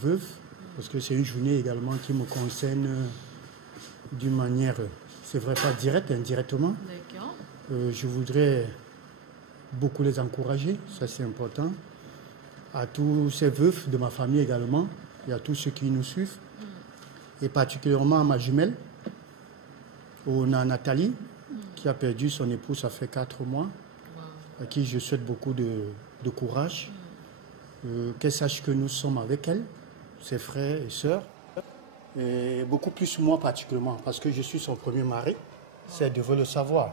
Veuf, parce que c'est une journée également qui me concerne d'une manière, c'est vrai, pas directe, indirectement. D'accord. Je voudrais beaucoup les encourager, ça c'est important. À tous ces veufs de ma famille également, et à tous ceux qui nous suivent, et particulièrement à ma jumelle, on a Nathalie, qui a perdu son époux, ça fait 4 mois, à qui je souhaite beaucoup de courage, qu'elle sache que nous sommes avec elle, ses frères et sœurs, et beaucoup plus moi particulièrement, parce que je suis son premier mari, ça elle devrait le savoir.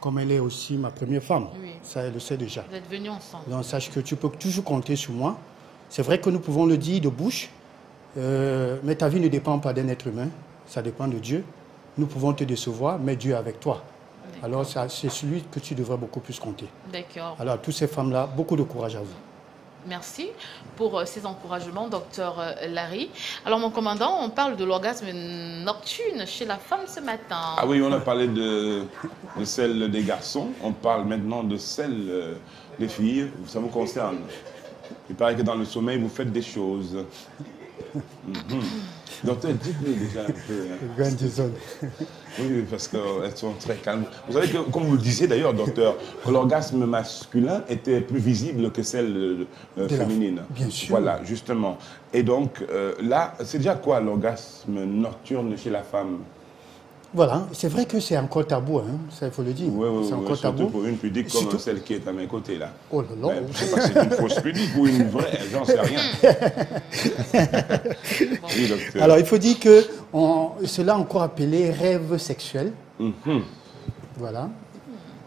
Comme elle est aussi ma première femme, ça elle le sait déjà. Vous êtes venus ensemble. Donc sache que tu peux toujours compter sur moi. C'est vrai que nous pouvons le dire de bouche, mais ta vie ne dépend pas d'un être humain, ça dépend de Dieu. Nous pouvons te décevoir, mais Dieu est avec toi. Alors c'est celui que tu devrais beaucoup plus compter. D'accord. Alors toutes ces femmes-là, beaucoup de courage à vous. Merci pour ces encouragements, docteur Larry. Alors, mon commandant, on parle de l'orgasme nocturne chez la femme ce matin. Ah oui, on a parlé de celle des garçons. On parle maintenant de celle des filles. Ça vous concerne. Il paraît que dans le sommeil, vous faites des choses. Docteur, dites-nous déjà un peu. Oui, parce qu'elles sont très calmes. Vous savez que, comme vous le disiez d'ailleurs, docteur, que l'orgasme masculin était plus visible que celle féminine. Bien sûr. Voilà, justement. Et donc, là, c'est déjà quoi l'orgasme nocturne chez la femme? Voilà, c'est vrai que c'est encore tabou, hein, ça il faut le dire. Oui, c'est encore tabou. Pour une pudique comme celle qui est à mes côtés là. Oh là là. Je ne sais pas si c'est une fausse pudique ou une vraie, j'en sais rien. Oui, docteur. Alors il faut dire que cela encore appelé rêve sexuel. Voilà.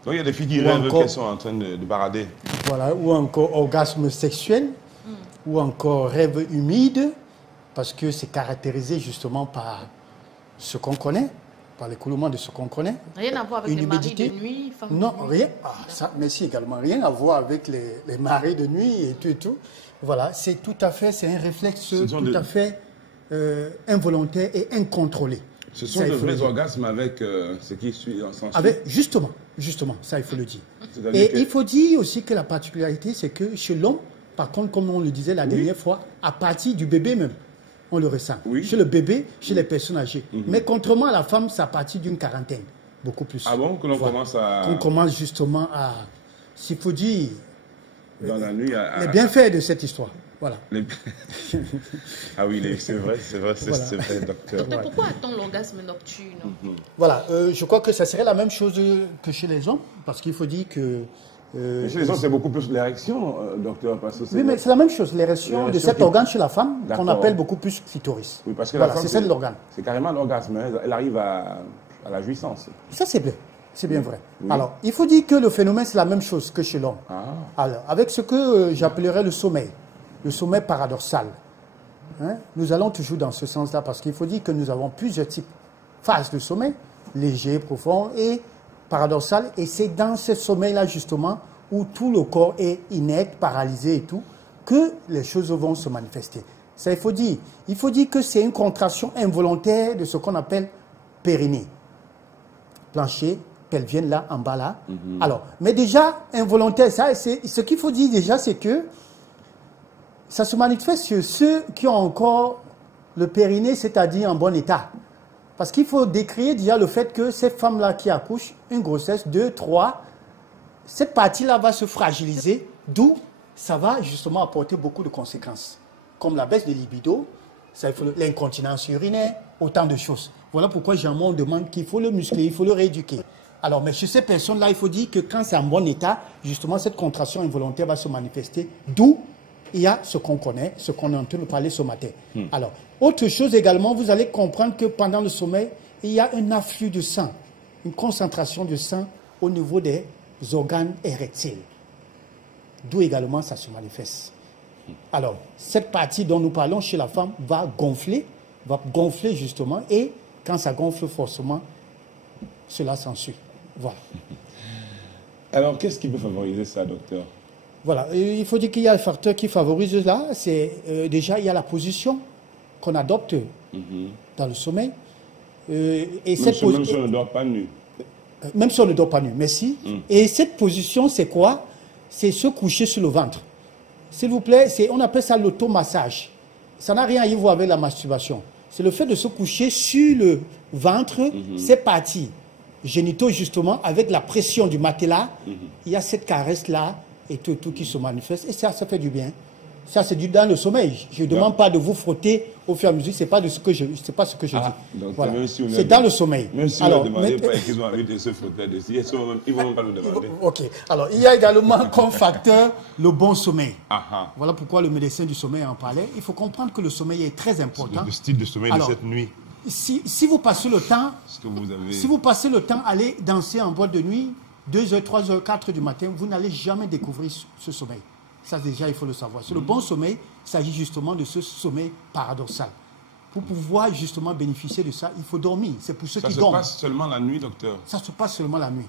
Donc il y a des filles qui rêvent qu'elles sont en train de barader. Voilà, ou encore orgasme sexuel, ou encore rêve humide, parce que c'est caractérisé justement par ce qu'on connaît, par l'écoulement de ce qu'on connaît. Rien à voir avec les maris de nuit, femmes Non, de nuit. rien. Ah, ça, merci également. Rien à voir avec les maris de nuit et tout et tout. Voilà, c'est tout à fait, c'est un réflexe tout à fait involontaire et incontrôlé. Ce sont de vrais orgasmes avec ce qui suit en sens. Justement, ça il faut le dire. Et il faut dire aussi que la particularité, c'est que chez l'homme, par contre, comme on le disait la dernière fois, à partir du bébé même, on le ressent. Chez le bébé, chez les personnes âgées. Mais contrairement à la femme, c'est à partir d'une quarantaine. Beaucoup plus. Ah bon, que l'on commence à... Qu'on commence justement à... S'il faut dire... Dans la nuit les bienfaits de cette histoire. Voilà. Ah oui, c'est vrai, docteur. Docteur, pourquoi a-t-on l'orgasme nocturne? Voilà, je crois que ça serait la même chose que chez les hommes, parce qu'il faut dire que... Mais chez les hommes, c'est beaucoup plus l'érection, docteur. Parce que oui, mais c'est la même chose, l'érection de cet organe chez la femme, qu'on appelle beaucoup plus clitoris. Oui, parce que voilà, la femme, c'est celle de l'organe. C'est carrément l'orgasme, elle arrive à la jouissance. Ça, c'est bien. C'est bien vrai. Oui. Alors, il faut dire que le phénomène, c'est la même chose que chez l'homme. Alors, avec ce que j'appellerais le sommeil paradoxal. Hein? Nous allons toujours dans ce sens-là, parce qu'il faut dire que nous avons plusieurs types, phases de sommeil, léger, profond et paradoxal. Et c'est dans ce sommeil-là, justement, où tout le corps est inerte, paralysé et tout, que les choses vont se manifester. Ça, il faut dire. Il faut dire que c'est une contraction involontaire de ce qu'on appelle périnée. Plancher, pelvienne là, en bas là. Alors, mais déjà, involontaire, ça, ce qu'il faut dire déjà, c'est que ça se manifeste sur ceux qui ont encore le périnée, c'est-à-dire en bon état. Parce qu'il faut décrire déjà le fait que ces femmes-là qui accouchent, une grossesse, 2, 3, cette partie-là va se fragiliser, d'où ça va justement apporter beaucoup de conséquences, comme la baisse de libido, l'incontinence urinaire, autant de choses. Voilà pourquoi on demande qu'il faut le muscler, il faut le rééduquer. Alors, mais chez ces personnes-là, il faut dire que quand c'est en bon état, justement, cette contraction involontaire va se manifester, d'où il y a ce qu'on connaît, ce qu'on est en train de parler ce matin. Alors, autre chose également, vous allez comprendre que pendant le sommeil, il y a un afflux de sang, une concentration de sang au niveau des organes érectiles. D'où également ça se manifeste. Alors, cette partie dont nous parlons chez la femme va gonfler justement, et quand ça gonfle forcément, cela s'ensuit. Voilà. Alors, qu'est-ce qui peut favoriser ça, docteur? Voilà, il faut dire qu'il y a un facteur qui favorise là, c'est déjà il y a la position qu'on adopte dans le sommeil. Même si on ne dort pas nu. Même si on ne dort pas nu, merci. Et cette position, c'est quoi? C'est se coucher sur le ventre. S'il vous plaît, on appelle ça l'automassage. Ça n'a rien à y voir avec la masturbation. C'est le fait de se coucher sur le ventre, ces parties génitaux, justement, avec la pression du matelas. Il y a cette caresse-là et tout qui se manifeste. Et ça fait du bien. Ça, c'est dans le sommeil. Je ne demande pas de vous frotter au fur et à mesure. Ce n'est pas ce que je dis. Voilà. C'est dans le sommeil. Même si on ne demandait pas qu'ils ont envie de se frotter dessus, ils ne vont pas nous demander. OK. Alors, il y a également comme facteur le bon sommeil. Voilà pourquoi le médecin du sommeil en parlait. Il faut comprendre que le sommeil est très important. Le style de sommeil de cette nuit. Si vous passez le temps, si vous passez le temps à aller danser en boîte de nuit, 2h, 3h, 4h du matin, vous n'allez jamais découvrir ce sommeil. Ça, déjà, il faut le savoir. C'est le bon sommeil, il s'agit justement de ce sommeil paradoxal. Pour pouvoir justement bénéficier de ça, il faut dormir. C'est pour ceux qui dorment. Ça se passe seulement la nuit, docteur? Ça se passe seulement la nuit.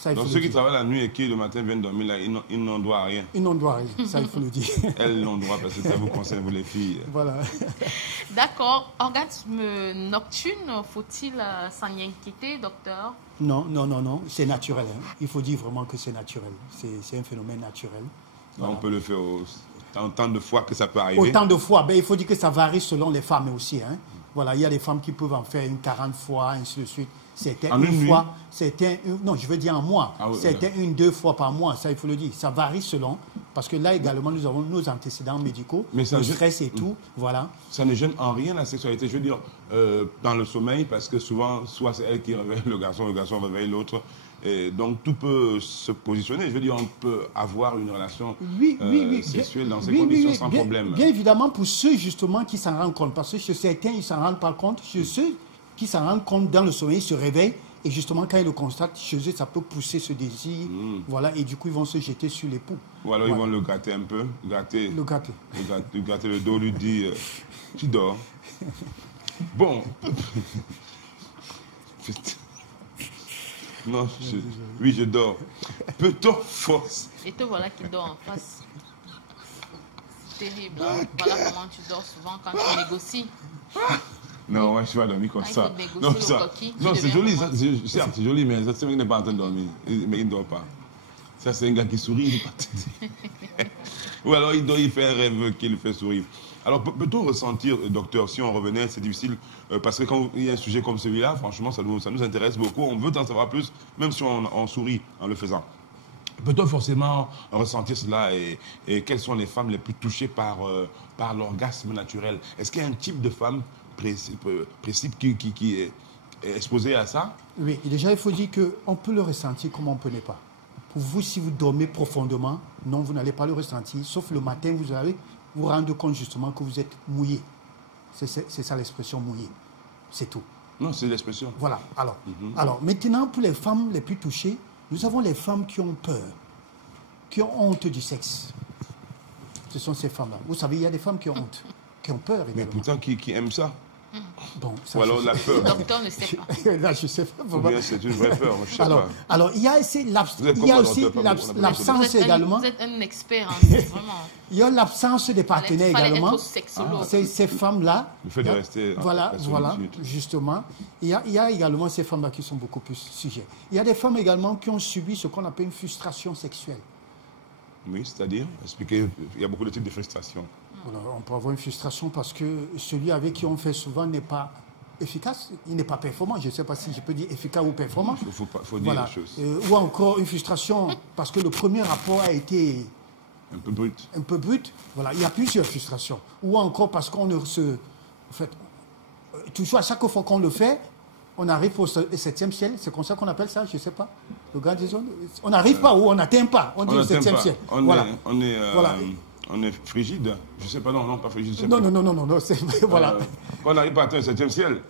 Ça, donc ceux qui travaillent la nuit et qui le matin viennent dormir, là, ils n'ont droit à rien. Ils n'ont droit à rien, ça il faut le dire. Elles n'ont droit parce que ça vous concerne, vous les filles. Voilà. D'accord. Orgasme nocturne, faut-il s'en inquiéter, docteur? Non, non, non, non. C'est naturel. Hein. Il faut dire vraiment que c'est naturel. C'est un phénomène naturel. Voilà. On peut le faire autant de fois que ça peut arriver. Autant de fois. Ben, il faut dire que ça varie selon les femmes aussi. Hein. Voilà, il y a des femmes qui peuvent en faire une 40 fois, ainsi de suite. C'était une fois, non, je veux dire en mois. C'était une, 2 fois par mois, ça il faut le dire. Ça varie selon, parce que là également nous avons nos antécédents médicaux, le stress et tout, voilà. Ça ne gêne en rien la sexualité, je veux dire, dans le sommeil, parce que souvent, soit c'est elle qui réveille le garçon réveille l'autre. Et donc tout peut se positionner. Je veux dire, on peut avoir une relation sexuelle dans ces conditions sans problème. Bien évidemment, pour ceux justement qui s'en rendent compte, parce que chez certains, ils ne s'en rendent pas compte. Chez ceux qui s'en rendent compte dans le sommeil, ils se réveillent. Et justement, quand ils le constatent, chez eux, ça peut pousser ce désir. Voilà, et du coup, ils vont se jeter sur l'époux. Ou alors, ils vont le gratter un peu. Gratter le dos, lui dire, tu dors. Bon. Non, oui, je dors. Peut-on force? Et te voilà qui dort en face. C'est terrible. Hein? Voilà comment tu dors souvent quand tu négocies. Non, moi, je suis pas dormir comme ça. Non, c'est joli, certes, c'est joli, mais ce mec n'est pas en train de dormir. Mais il ne dort pas. Ça, c'est un gars qui sourit, il est pas. Ou alors, il fait un rêve qui le fait sourire. Alors, peut-on ressentir, docteur, si on revenait, c'est difficile, parce que quand il y a un sujet comme celui-là, franchement, ça nous intéresse beaucoup. On veut en savoir plus, même si on sourit en le faisant. Peut-on forcément ressentir cela et quelles sont les femmes les plus touchées par l'orgasme naturel? Est-ce qu'il y a un type de femme précis qui est exposé à ça? Oui, et déjà, il faut dire qu'on peut le ressentir comme on ne peut pas. Pour vous, si vous dormez profondément, non, vous n'allez pas le ressentir, sauf le matin, vous allez vous rendre compte justement que vous êtes mouillé. C'est ça l'expression mouillé. C'est tout. Non, c'est l'expression. Voilà. Alors, maintenant, pour les femmes les plus touchées, nous avons les femmes qui ont peur, qui ont honte du sexe. Ce sont ces femmes-là. Vous savez, il y a des femmes qui ont honte, qui ont peur. Mais pourtant, qui aiment ça? Bon, ça, ou alors la peur. Le docteur ne sait pas. Là, je sais pas. Ou bien c'est une vraie peur, je sais pas. Alors, il y a aussi l'absence également. Vous êtes un expert, hein, vraiment. Il y a l'absence des partenaires également. Ces femmes-là. Le fait de rester. Voilà, justement. Il y a également ces femmes-là qui sont beaucoup plus sujets. Il y a des femmes également qui ont subi ce qu'on appelle une frustration sexuelle. Oui, c'est-à-dire, expliquez, il y a beaucoup de types de frustration. Voilà, on peut avoir une frustration parce que celui avec qui on fait souvent n'est pas efficace, il n'est pas performant. Je ne sais pas si je peux dire efficace ou performant. Il faut dire la chose. Ou encore une frustration parce que le premier rapport a été un peu brut. Un peu brut. Voilà, il y a plusieurs frustrations. Ou encore parce qu'on ne se... En fait, toujours à chaque fois qu'on le fait, on arrive au 7e ciel. C'est comme ça qu'on appelle ça, je ne sais pas. Le gars des zones. On n'arrive pas ou on n'atteint pas. On dit le 7e ciel. On est frigide. Je ne sais pas, non, pas frigide. Non, voilà. Quand on n'arrive pas à atteindre le 7e ciel,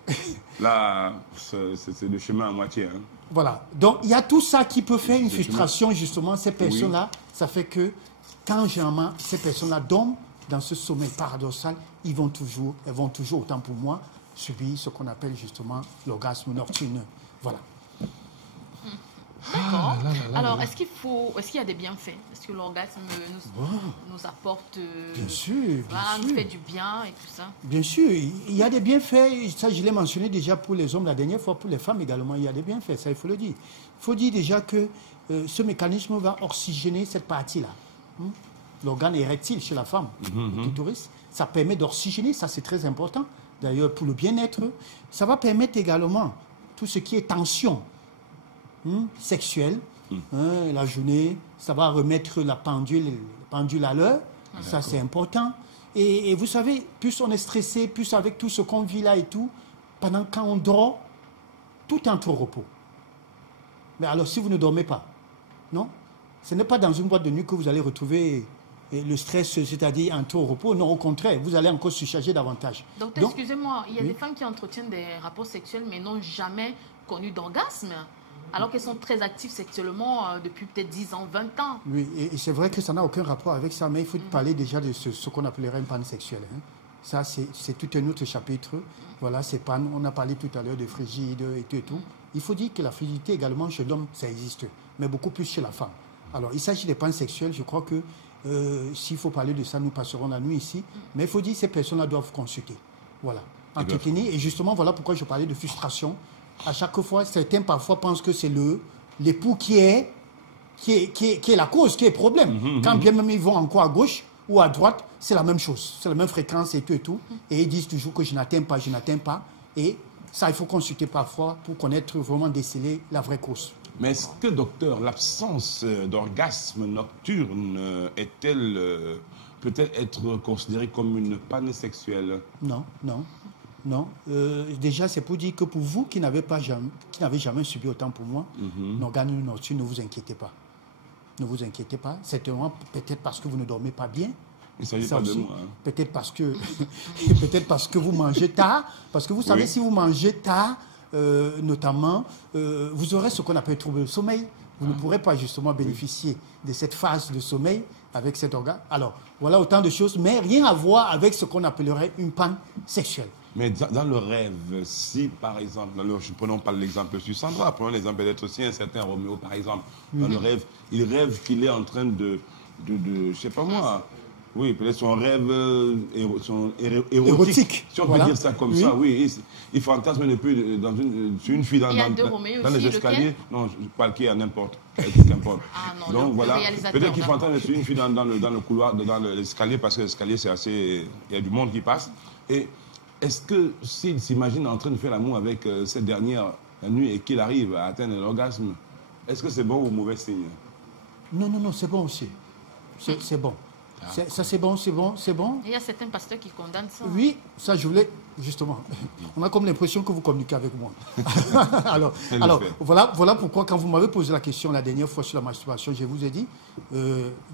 là, c'est le chemin à moitié. Hein. Voilà. Donc, il y a tout ça qui peut faire une frustration, justement. Ces personnes-là, ça fait que quand généralement ces personnes-là dorment dans ce sommeil paradoxal, elles vont toujours, autant pour moi, subir ce qu'on appelle justement l'orgasme nocturne. Voilà. D'accord. Alors, est-ce qu'il y a des bienfaits? Est-ce que l'orgasme nous apporte... Bien sûr. Nous fait du bien et tout ça? Bien sûr. Il y a des bienfaits. Ça, je l'ai mentionné déjà pour les hommes la dernière fois. Pour les femmes également, il y a des bienfaits. Ça, il faut le dire. Il faut dire déjà que ce mécanisme va oxygéner cette partie-là. L'organe érectile chez la femme, le clitoris. Ça permet d'oxygéner, ça c'est très important. D'ailleurs, pour le bien-être, ça va permettre également tout ce qui est tension sexuelle. La journée, ça va remettre la pendule à l'heure. Ça, c'est important. Et vous savez, plus on est stressé, plus avec tout ce qu'on vit là et tout, pendant quand on dort, tout est en trop repos. Mais alors, si vous ne dormez pas, non, ce n'est pas dans une boîte de nuit que vous allez retrouver le stress, c'est-à-dire un trop repos. Non, au contraire, vous allez encore surcharger davantage. Docteur, excusez-moi, il y a des femmes qui entretiennent des rapports sexuels mais n'ont jamais connu d'orgasme, alors qu'elles sont très actives sexuellement depuis peut-être 10 ans, 20 ans. Oui, et c'est vrai que ça n'a aucun rapport avec ça, mais il faut parler déjà de ce qu'on appellerait une panne sexuelle. Ça, c'est tout un autre chapitre. Voilà, ces pannes, on a parlé tout à l'heure de frigide et tout. Il faut dire que la frigidité également chez l'homme, ça existe, mais beaucoup plus chez la femme. Alors, il s'agit des pannes sexuelles, je crois que s'il faut parler de ça, nous passerons la nuit ici, mais il faut dire que ces personnes-là doivent consulter. Voilà, entretenir, et justement, voilà pourquoi je parlais de frustration. À chaque fois, certains parfois pensent que c'est l'époux qui est la cause, qui est le problème. Quand bien même ils vont encore à gauche ou à droite, c'est la même chose, c'est la même fréquence et tout. Et ils disent toujours que je n'atteins pas. Et ça, il faut consulter parfois pour connaître, vraiment déceler la vraie cause. Mais est-ce que, docteur, l'absence d'orgasme nocturne est-elle peut-elle être considérée comme une panne sexuelle? Non. Déjà, c'est pour dire que pour vous qui n'avez jamais subi autant pour moi, l'orgasme nocturne, ne vous inquiétez pas. Ne vous inquiétez pas. C'est peut-être parce que vous ne dormez pas bien. Il ne s'agit pas de moi. Peut-être parce que vous mangez tard. Parce que vous savez, si vous mangez tard, notamment, vous aurez ce qu'on appelle trouble de sommeil. Vous ne pourrez pas justement bénéficier de cette phase de sommeil avec cet organe. Alors, voilà autant de choses, mais rien à voir avec ce qu'on appellerait une panne sexuelle. Mais dans le rêve, si par exemple, prenons pas l'exemple sur Sandra, prenons l'exemple peut-être aussi un certain Roméo par exemple, dans le rêve, il rêve qu'il est en train de je sais pas moi, oui, peut-être son rêve érotique, si on peut dire ça comme ça, oui, il fantasme un peu sur une fille dans les escaliers, non, je parle qui à n'importe. Donc voilà, peut-être qu'il fantasme sur une fille dans le couloir, dans l'escalier, parce que l'escalier c'est assez, il y a du monde qui passe, et est-ce que s'il s'imagine en train de faire l'amour avec cette dernière la nuit et qu'il arrive à atteindre l'orgasme, est-ce que c'est bon ou mauvais signe? Non, c'est bon aussi. C'est bon. Ça, c'est bon. Il y a certains pasteurs qui condamnent ça. Oui, ça, je voulais, justement. On a comme l'impression que vous communiquez avec moi. alors voilà pourquoi, quand vous m'avez posé la question la dernière fois sur la masturbation, je vous ai dit,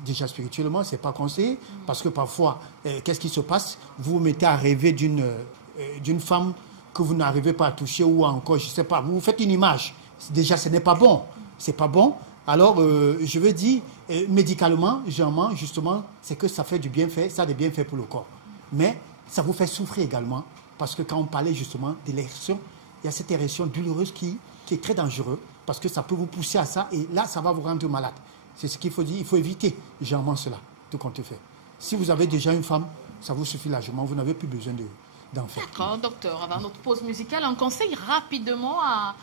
déjà spirituellement, c'est pas conseillé, parce que parfois, qu'est-ce qui se passe? Vous vous mettez à rêver d'une femme que vous n'arrivez pas à toucher, ou encore, je ne sais pas, vous vous faites une image. Déjà, ce n'est pas bon. C'est pas bon. Alors, je veux dire, médicalement, généralement, justement, c'est que ça fait du bienfait, ça a des bienfaits pour le corps. Mais ça vous fait souffrir également, parce que quand on parlait justement de l'érection, il y a cette érection douloureuse qui est très dangereuse, parce que ça peut vous pousser à ça, et là, ça va vous rendre malade. C'est ce qu'il faut dire, il faut éviter généralement cela, tout compte fait. Si vous avez déjà une femme, ça vous suffit largement, vous n'avez plus besoin d'en faire. D'accord, docteur. Avant notre pause musicale, un conseil rapidement à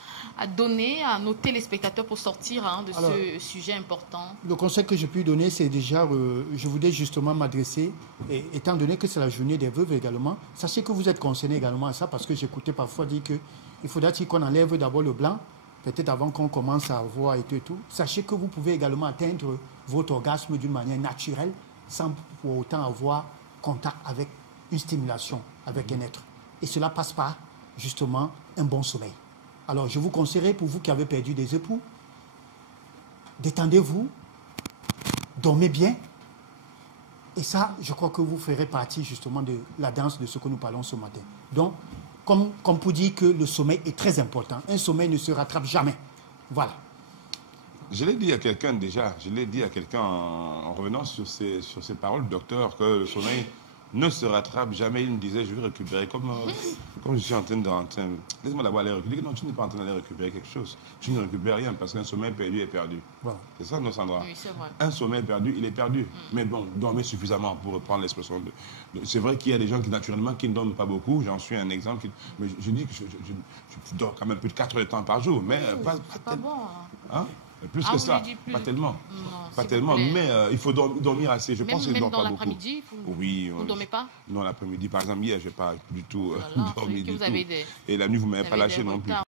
donner à nos téléspectateurs pour sortir de ce sujet important. Le conseil que je puis donner, c'est déjà, je voulais justement m'adresser, étant donné que c'est la journée des veuves également, sachez que vous êtes concerné également à ça, parce que j'écoutais parfois dire qu'il faudra qu'on enlève d'abord le blanc, peut-être avant qu'on commence à voir et tout. Sachez que vous pouvez également atteindre votre orgasme d'une manière naturelle, sans pour autant avoir contact avec une stimulation, avec un être. Et cela passe par, justement, un bon sommeil. Alors, je vous conseillerais, pour vous qui avez perdu des époux, détendez-vous, dormez bien. Et ça, je crois que vous ferez partie, justement, de la danse de ce que nous parlons ce matin. Donc, comme pour dire que le sommeil est très important. Un sommeil ne se rattrape jamais. Voilà. Je l'ai dit à quelqu'un déjà, en revenant sur ces paroles, docteur, que le sommeil ne se rattrape jamais. Il me disait, je vais récupérer, comme je suis en train de rentrer. Laisse-moi d'abord aller récupérer. Non, tu n'es pas en train d'aller récupérer quelque chose. Tu ne récupères rien, parce qu'un sommeil perdu est perdu. Voilà. C'est ça, non, Sandra? Oui, c'est vrai. Un sommeil perdu, il est perdu. Mais bon, dormir suffisamment, pour reprendre l'expression. C'est vrai qu'il y a des gens qui, naturellement, qui ne dorment pas beaucoup. J'en suis un exemple. Mais je dis que je dors quand même plus de 4 heures de temps par jour. Mais oui, c'est pas bon. Hein? Plus que ça, pas tellement. Pas tellement, mais il faut dormir assez. Je pense que je dors pas beaucoup. Même dans l'après-midi, vous ne dormez pas? Non, l'après-midi. Par exemple, hier, je n'ai pas du tout dormi du tout. Et la nuit, vous ne m'avez pas lâché non plus.